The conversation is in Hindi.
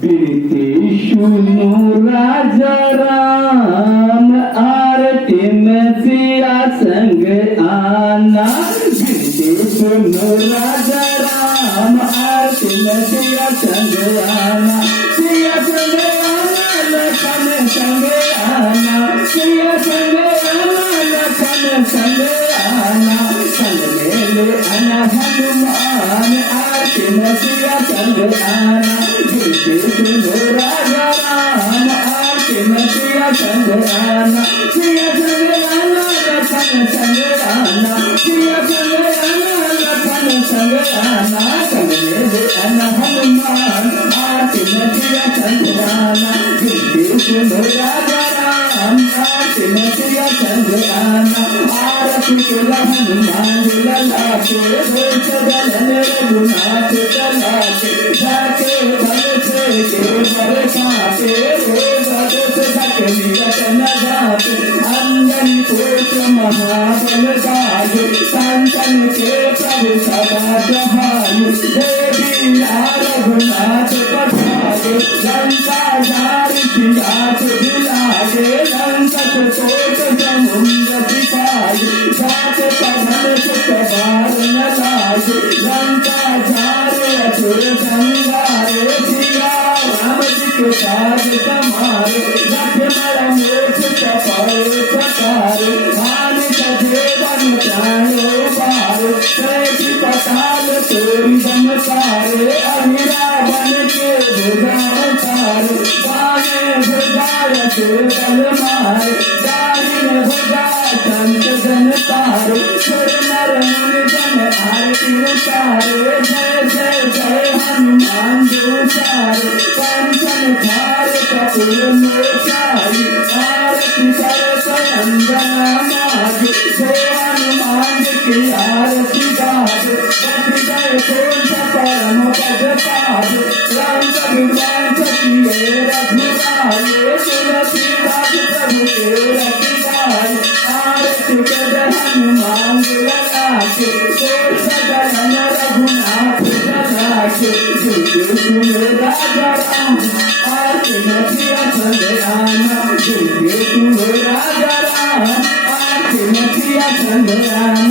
विष्णु राजा राम आरती में सिया संग आना। विष्णु राजा राम आरती में सिया संग आना। सिया संग आना लखन संग आना। सिया संग आना लखन संग आना। संग मेले आना हनुमान आरती में सिया संग आना। विष्णु राजा राम आरती में सिया संग आना। सिया संग आना लखन संग आना। सिया संग आना लखन संग आना। संग मेले आना हनुमान आरती में सिया संग आना। विष्णु राजा राम आरती में सिया संग आना। आरती के हनुमान ललाटे देश दलन रघुनाथ चलाते। जाके भल से के भर खाते रोज देश सकली रतन गाते। अंजन पुत्र महाबल गाये संतन के प्रभु सदा जहाये। देवी रघुनाथ पठाये लंका जारी सियाच दिलाये। लंकट कोट समुद्र दिखाये जात पवन सुत बार न लाये। लंका जारे असुर संहारे सिया राम जी के काज समारे। लक्ष्मण मूर्ख चपाए सकारे हानि सजे बन प्राणो पारे। कैसी पताल तोरी समसारे अहिरा बन के भुजान सारे। बाने भुजाय सुर बल मारे दारिन भुजा संत जन तारे। सुर नर मुनि जन आरती उतारे। जय जय जय हनुमान जो सारे। कंचन थारे कपूर मोचाई आरती कर सयंजना मागे। जय हनुमान की आरती गाजे पति जय कोट परम पद पावे। राम रघुवंश किए रघुराए तुलसीदास प्रभु के रति गाए। आरती कर हनुमान ललाटे कोट सगलन रघुनाथ चलाके। विष्णु राजा राम आरती में सिया संग आना। विष्णु राजा राम आरती में सिया संग आना।